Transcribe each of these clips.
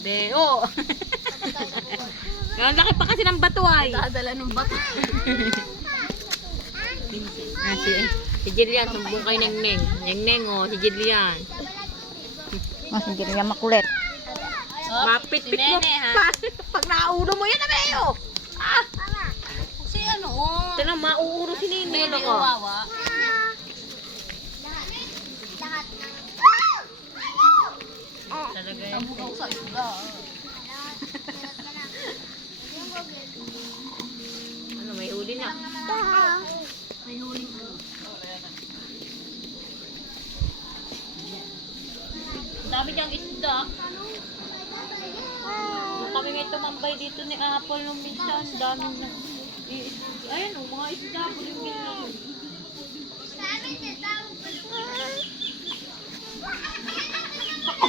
Beo. Ang laki pa kasi ng bato ay. Dadala ng bato. Si Jillian, sumbong kay Nengneng. Nengneng, oh, si Jillian. Sige niya makulit. Mapit-pit mo Nene, ha? pag nauuro mo yan, Beo. Ah, Si ano, oh. ito na, mauuro si Nene. Baby Wawa. Talaga yan. Nabugaw sa isda. Ano, may huli na. May huling ano. Ang dami niyang isda. Nung kami nga tumambay dito ni Apple nung minsan, dami na. Ayan o, mga isda, buling-buling.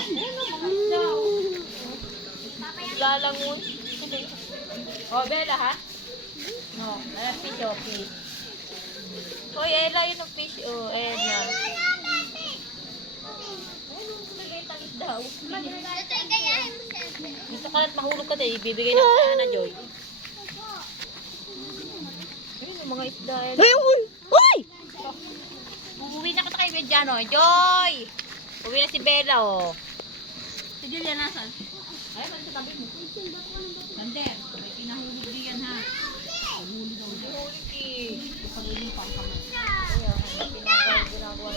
Ayan o, mga isda o. Lalangon. O, Bella ha? No, fish o, fish. Hoy, Ella, yun ang fish o, Ella. Daw. Dito ka at mahulog ka tayo, ibibigay na kaya na Joy. Ayun, yung mga isda. Uy! Uy! Uy! Uuwi na kita kay Mediano. Joy! Uwi na si Bella, oh. Si Julia nasan? Ay, man sa tabi mo. Sander, may pinahulog diyan ha. Pinahulog eh. Pag-uling pang kamay. Ayun, ginagawa.